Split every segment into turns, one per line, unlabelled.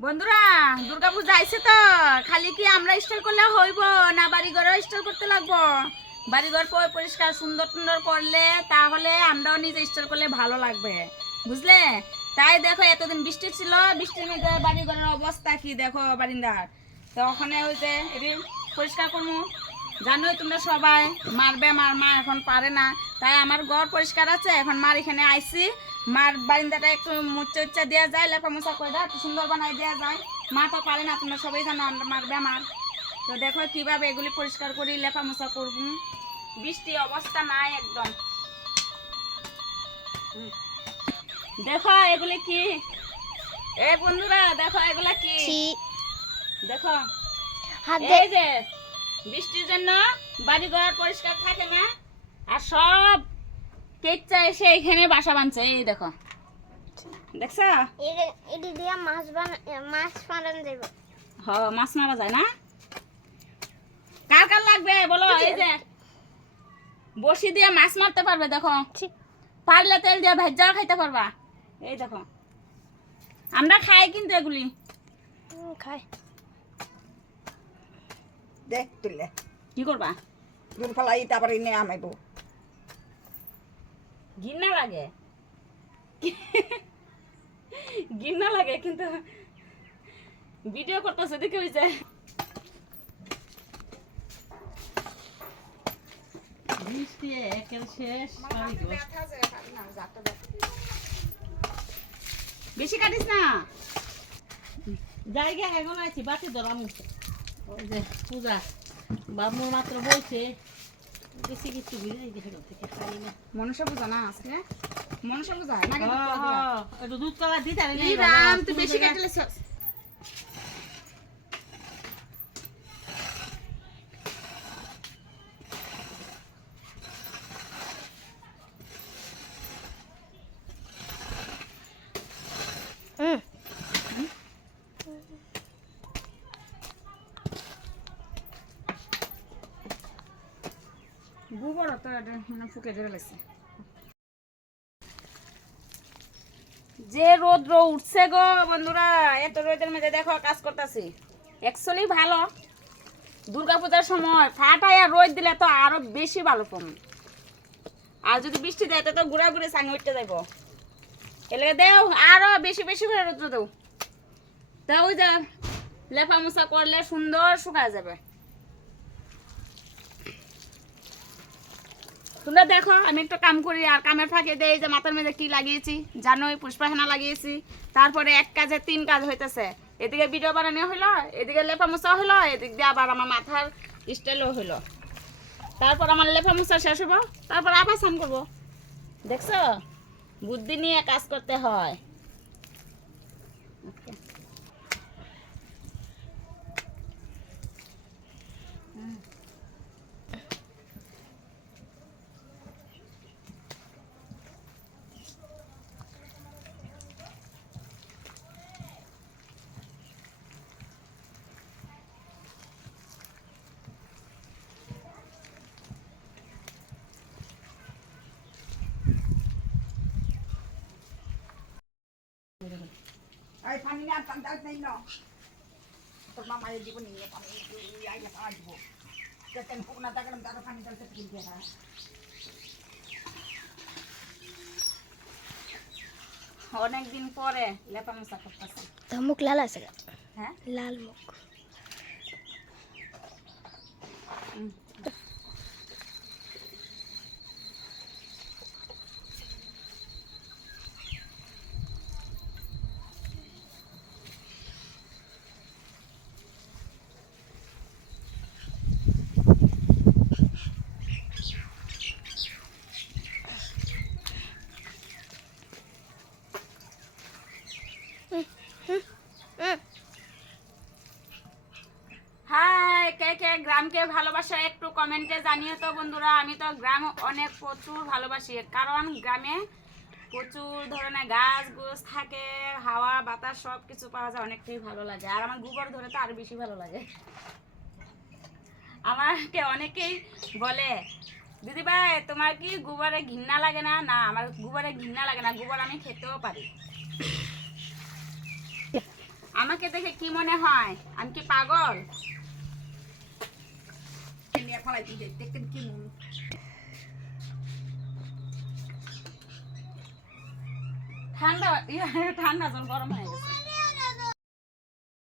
বন্ধুরা দুর্গা পূজা আইছে তো। খালি কি আমরা স্টাইল করলে হইব, না বাড়ি ঘরও স্টাইল করতে লাগবো? বাড়ি ঘর প- পরিষ্কার, সুন্দর সুন্দর করলে তাহলে আমরাও নিজে স্টাইল করলে ভালো লাগবে। বুঝলে? তাই দেখো, এতদিন বৃষ্টি ছিল, বৃষ্টির মধ্যে বাড়ি ঘরের অবস্থা কি দেখো বারিন্দার তো ওখানে হইতে এটি পরিষ্কার করব জানোই তোমরা সবাই, মারবে মার মা এখন পারে না। তাই আমার ঘর পরিষ্কার আছে এখন মার এখানে আইসি মার বারিন্দাটা একটু মুচ্চা উচ্চা দেওয়া যায় লেপা মোছা করে দেওয়া একটু সুন্দর বানাই দেওয়া যায়। মা তো পারে না তোমরা সবাই জানো আমরা মার বেমার তো দেখো কীভাবে এগুলি পরিষ্কার করি লেপা মোছা করব। বৃষ্টি অবস্থা নাই একদম। দেখো এগুলি কি? এ বন্ধুরা দেখো এগুলা কি? দেখো।
হাত
এই যে বৃষ্টির জন্য বাড়ি ঘর পরিষ্কার থাকে না? আর সব কেচ্চা এসে এখানে বাসা বাঁধছে এই দেখো। দেখছ?
এটি দিয়ে মাছ বানা মাছ
হ মাছ মারা যায় না? কার কার লাগবে? বলো এই যে বসি দিয়ে মাছ মারতে পারবে দেখো।
ঠিক।
পারলে তেল দিয়ে ভেজাও খাইতে পারবা। এই দেখো। আমরা খাই কিন্তু এগুলি।
খাই।
দেখ তুলে।
কি করবা?
দূর ফেলাই তারপরে নিয়ে আমাইব
ঘিন্না লাগে? ঘিন্না লাগে কিন্তু ভিডিও করতেছে দেখে হয়েছে একের শেষ বেশি কাটিস না।
জায়গা এখন আছি বাটি ধরাম ওই যে পূজা বাবু মাত্র বলছে
মনসা পূজা না আজকে? মনসা পূজা? নাকি
হ, হ, একটু দুধ কলা দিতে
রাম তুই বেশি ফুকে ধরে লাগছে। যে রোদ্র উঠছে গো বন্ধুরা, এত রোদের মধ্যে দেখো কাজ করতেছি। অ্যাকচুয়ালি ভালো। দুর্গা পূজার সময় আর রোদ দিলে তো আরও বেশি ভালো কম আর যদি বৃষ্টি দেয়, তো ঘুরা ঘুরে সাঙ্গে উঠতে যাইব এলাকা দেও, আরও বেশি বেশি করে রোদ্র দেও। তা ওই যে লেফা মুসা করলে সুন্দর শুকায় যাবে। তোমরা দেখো, আমি একটু কাম করি, আর কামের ফাঁকে দেই যে মাথার মেঝে কি লাগিয়েছি, জানোই পুষ্পাহেনা লাগিয়েছি, তারপরে এক কাজে তিন কাজ হইতেছে। এদিকে ভিডিও বানানো হলো এদিকে লেপা মোছা হলো এদিক দিয়ে আবার আমার মাথার স্টাইলও হলো তারপর আমার লেপা মোছা শেষ হব তারপর আবার স্নান করব। দেখছ? বুদ্ধি নিয়ে কাজ করতে হয়।
এই পানি না পানি দাও নেই না তোর মামা এই জীবন নিয়ে পানি আই না আসব যেতেন হোক না তাকে তাকে পানি দাও সেটা কিনতে হ্যাঁ
অনেকদিন পরে লেপা মোছা করতেছে
তো মুখ লাল আছে গা।
হ্যাঁ
লাল মুখ হুম
হাই কে কে গ্রামকে ভালোবাসা একটু কমেন্টে জানিয়ে তো বন্ধুরা। আমি তো গ্রাম অনেক প্রচুর ভালোবাসি, কারণ গ্রামে প্রচুর ধরনের গাছ গোছ থাকে, হাওয়া, বাতাস সব কিছু পাওয়া যায়, অনেকটাই ভালো লাগে। আর আমার গোবর ধরে তো আরও বেশি ভালো লাগে। আমাকে অনেকেই বলে, দিদি ভাই, তোমার কি গোবরে ঘৃণা লাগে না? না, আমার গোবরে ঘৃণা লাগে না, গোবর আমি খেতেও পারি। আমাকে দেখে কি মনে হয়? আমি কি পাগল?
নিয়ে ফলাই দিয়ে দেখতেন কি মন
ঠান্ডা ঠান্ডা জল গরম হয়ে গেছে।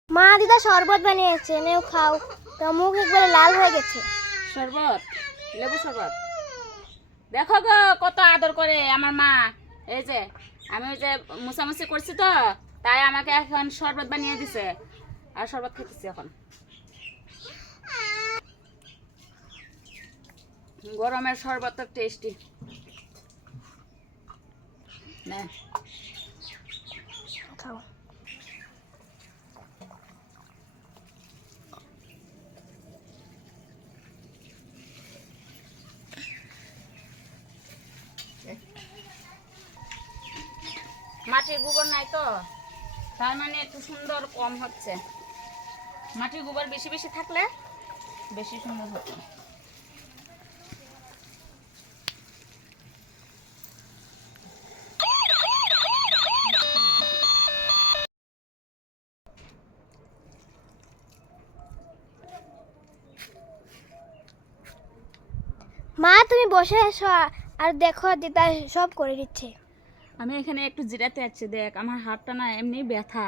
মা দিদা শরবত বানিয়েছে নেও খাও। তো মুখ একবারে লাল হয়ে গেছে।
শরবত লেবু শরবত। দেখো গো কত আদর করে আমার মা। এই যে আমি ওই যে মুসামুসি করছি তো তাই আমাকে এখন শরবত বানিয়ে দিছে। আর শরবত খেতেছি এখন। গরমের শরবত টেস্টি না।
খাও।
মাটির গোবর নাই তো? তার মানে একটু সুন্দর কম হচ্ছে। মাটির গোবর বেশি বেশি থাকলে বেশি সুন্দর হতো।
মা, তুমি বসে এসো আর দেখো দিদা সব করে দিচ্ছে।
আমি এখানে একটু জিরাতে আছি, দেখ, আমার হাতটা না এমনি ব্যথা।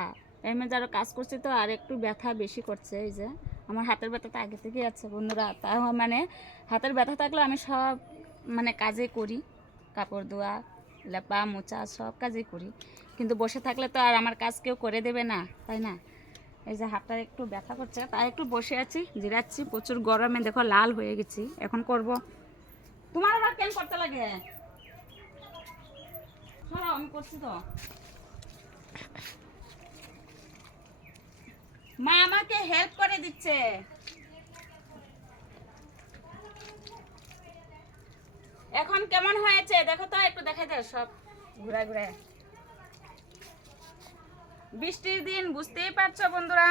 এমনি যারা কাজ করছে তো আর একটু ব্যথা বেশি করছে, এই যে। আমার হাতের ব্যথাটা আগে থেকেই আছে, বন্ধুরা। তাও মানে হাতের ব্যথা থাকলে আমি সব মানে কাজে করি। কাপড় ধোয়া, লেপা, মোচা সব কাজই করি। কিন্তু বসে থাকলে তো আর আমার কাজ কেউ করে দেবে না, তাই না? এই যে হাতটা একটু ব্যথা করছে, তাই একটু বসে আছি, জিরাচ্ছি। প্রচুর গরমে, দেখো, লাল হয়ে গেছি। এখন করব তোমার আবার কেন করতে লাগে? আমি করছি তো। মা আমাকে হেল্প করে দিচ্ছে। এখন কেমন হয়েছে? দেখো তো, একটু দেখাই দাও সব। ঘুরা, ঘুরে। বৃষ্টির দিন, বুঝতেই পারছ বন্ধুরা।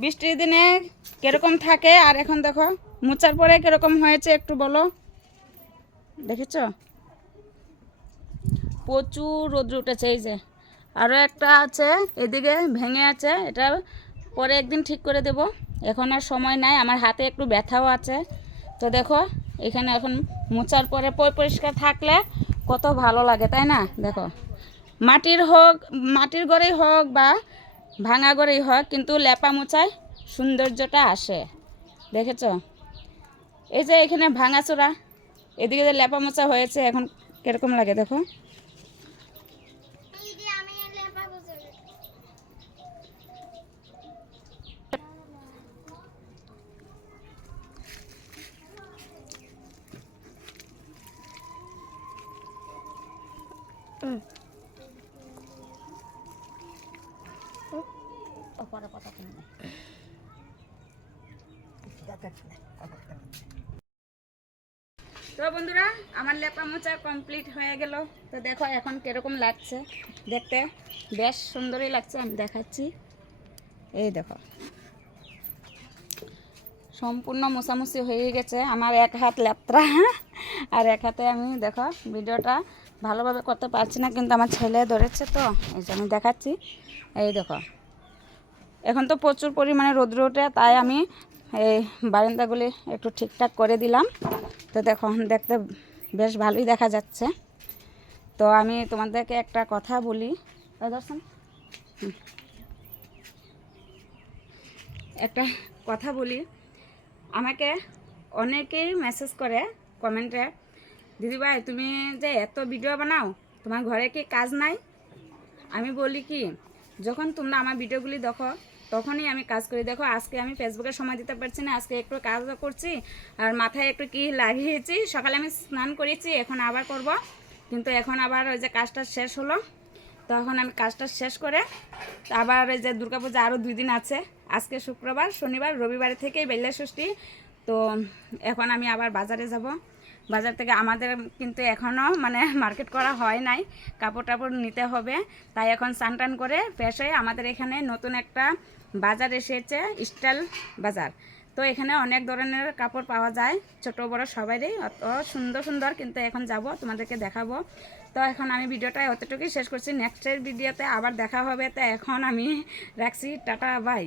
বৃষ্টির দিনে কীরকম থাকে? আর এখন দেখো, মোচার পরে কীরকম হয়েছে একটু বলো। দেখেছ? প্রচুর রোদ্র উঠেছে, এই যে। আরও একটা আছে, এদিকে ভেঙে আছে, এটা পরে একদিন ঠিক করে দেব। এখন আর সময় নাই, আমার হাতে একটু ব্যথাও আছে। তো দেখো, এখানে এখন মোচার পরে পরিষ্কার থাকলে কত ভালো লাগে, তাই না? দেখো, মাটির হোক, মাটির ঘরেই হোক বা ভাঙা করেই হয় কিন্তু লেপা মোচায় সৌন্দর্যটা আসে। দেখেছ? এই যে এখানে ভাঙাচোরা এদিকে যে লেপা মোচা হয়েছে এখন কীরকম লাগে দেখো? পরে কথা তো বন্ধুরা, আমার লেপা মোচা কমপ্লিট হয়ে গেল। তো দেখো এখন কীরকম লাগছে। দেখতে বেশ সুন্দরই লাগছে, আমি দেখাচ্ছি। এই দেখো। সম্পূর্ণ মোছামুছি হয়ে গেছে আমার এক হাত লেপত্রা আর এক হাতে আমি দেখো ভিডিওটা ভালোভাবে করতে পারছি না, কিন্তু আমার ছেলে ধরেছে তো, এই যে আমি দেখাচ্ছি। এই দেখো। এখন তো প্রচুর পরিমাণে রৌদ্র ওঠে, তাই আমি এই বারান্দাগুলি একটু ঠিকঠাক করে দিলাম। তো দেখো, দেখতে বেশ ভালোই দেখা যাচ্ছে। তো আমি তোমাদেরকে একটা কথা বলি। দর্শন। একটা কথা বলি। আমাকে অনেকেই মেসেজ করে কমেন্টে দিদিভাই, তুমি যে এত ভিডিও বানাও, তোমার ঘরে কি কাজ নাই? আমি বলি কি, যখন তোমরা আমার ভিডিওগুলি দেখো তখনই আমি কাজ করি। দেখো, আজকে আমি ফেসবুকে সময় দিতে পারছি না, আজকে একটু কাজও করছি, আর মাথায় একটু কি লাগিয়েছি, সকালে আমি স্নান করেছি, এখন আবার করব। কিন্তু এখন আবার ওই যে কাজটা শেষ হলো। তখন আমি কাজটা শেষ করে, আবার ওই যে দুর্গাপূজা আরও দুই দিন আছে। আজকে শুক্রবার, শনিবার, রবিবার থেকেই বেল্লা ষষ্ঠী। তো এখন আমি আবার বাজারে যাব। বাজার থেকে আমাদের কিন্তু এখনও মানে মার্কেট করা হয় নাই। কাপড় টাপড় নিতে হবে। তাই এখন স্নান টান করে ফ্রেশ আমাদের এখানে নতুন একটা বাজার এসেছে, স্টাইল বাজার। তো এখানে অনেক ধরনের কাপড় পাওয়া যায়। ছোট, বড় সবারই অত সুন্দর সুন্দর কিন্তু এখন যাব, তোমাদেরকে দেখাবো। তো এখন আমি ভিডিওটা অতটুকুই শেষ করছি। নেক্সটের ভিডিওতে আবার দেখা হবে। তো এখন আমি রাখছি। Tata, bye.